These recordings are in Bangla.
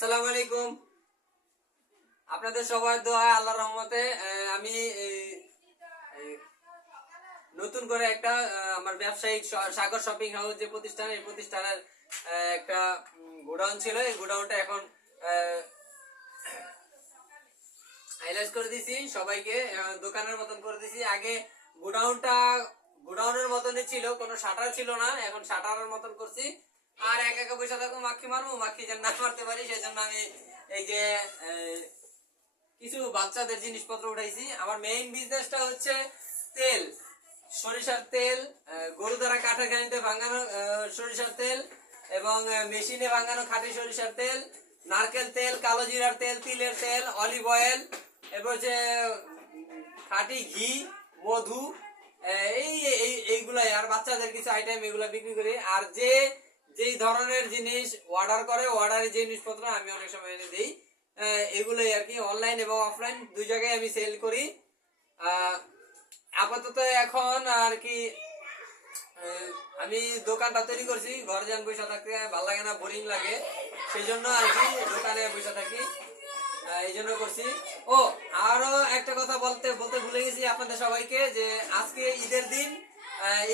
আসসালামু আলাইকুম। আপনাদের সবার দোয়ায় আল্লাহর রহমতে আমি নতুন করে একটা আমার ব্যবসায়িক সাগর শপিং হাউস যে প্রতিষ্ঠান, এই প্রতিষ্ঠানের একটা গোডাউন ছিল। এই গোডাউনটা এখন হাইলাইট করে দিছি সবাইকে, দোকানের মতন করে দিছি। আগে গোডাউনের মতনই ছিল, কোনো শাটার ছিল না, এখন শাটারের মতন করছি। আর একা একা পয়সা থাকবো, মাখি মারবো, মাখি যেন না মারতে পারি সেই জন্য আমি এই যে কিছু বাচ্চাদের জিনিসপত্র উঠাইছি। আমার মেইন বিজনেসটা হচ্ছে তেল, সরিষার তেল, গরু দ্বারা কাঠের গানিতে ভাঙানো সরিষার তেল এবং মেশিনে ভাঙানো খাঁটি সরিষার তেল, নারকেল তেল, কালো জিরার তেল, তিলের তেল, অলিভ অয়েল, এরপর হচ্ছে খাঁটি ঘি, মধু, এইগুলাই। আর বাচ্চাদের কিছু আইটেম এগুলা বিক্রি করি। আর যেই ধরনের জিনিস অর্ডার করে, অর্ডারের জিনিসপত্র আমি অনেক সময় এনে দিই। এগুলোই আর কি, অনলাইন এবং অফলাইন দুই জায়গায় আমি সেল করি। আপাতত এখন আর কি আমি দোকানটা তৈরি করছি, ঘরে যান বসে থাকতে ভালো লাগে না, বোরিং লাগে, সেই জন্য আর কি দোকানে বসে থাকি, এই জন্য করছি। ও আরো একটা কথা বলতে ভুলে গেছি আপনাদের সবাইকে, যে আজকে ঈদের দিন,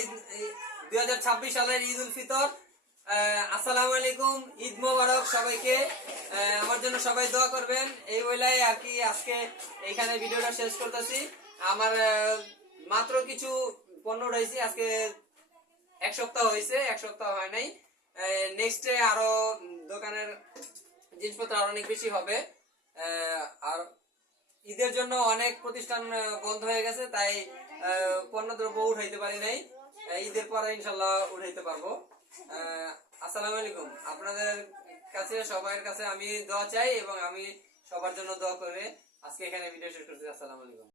ঈদ 2026 সালের ঈদ উল ফিতর। আসসালামু আলাইকুম, ঈদ মোবারক সবাইকে। আমার জন্য সবাই দোয়া করবেন। এই ওইলাই আর কি আজকে এইখানে ভিডিওটা শেষ করতেছি। আমার মাত্র কিছু পণ্য রয়েছে, আজকে এক সপ্তাহ হয়েছে, এক সপ্তাহ হয় নাই। নেক্সটে আরো দোকানের জিনিসপত্র আরো অনেক বেশি হবে। আর ঈদের জন্য অনেক প্রতিষ্ঠান বন্ধ হয়ে গেছে, তাই পণ্যদ্রব্য উঠাইতে পারি নাই। ঈদের পরে ইনশাল্লাহ উঠাইতে পারবো। আসসালামু আলাইকুম। আপনাদের কাছে সবার কাছে আমি দোয়া চাই এবং আমি সবার জন্য দোয়া করে আজকে এখানে ভিডিও শেষ করছি। আসসালামু আলাইকুম।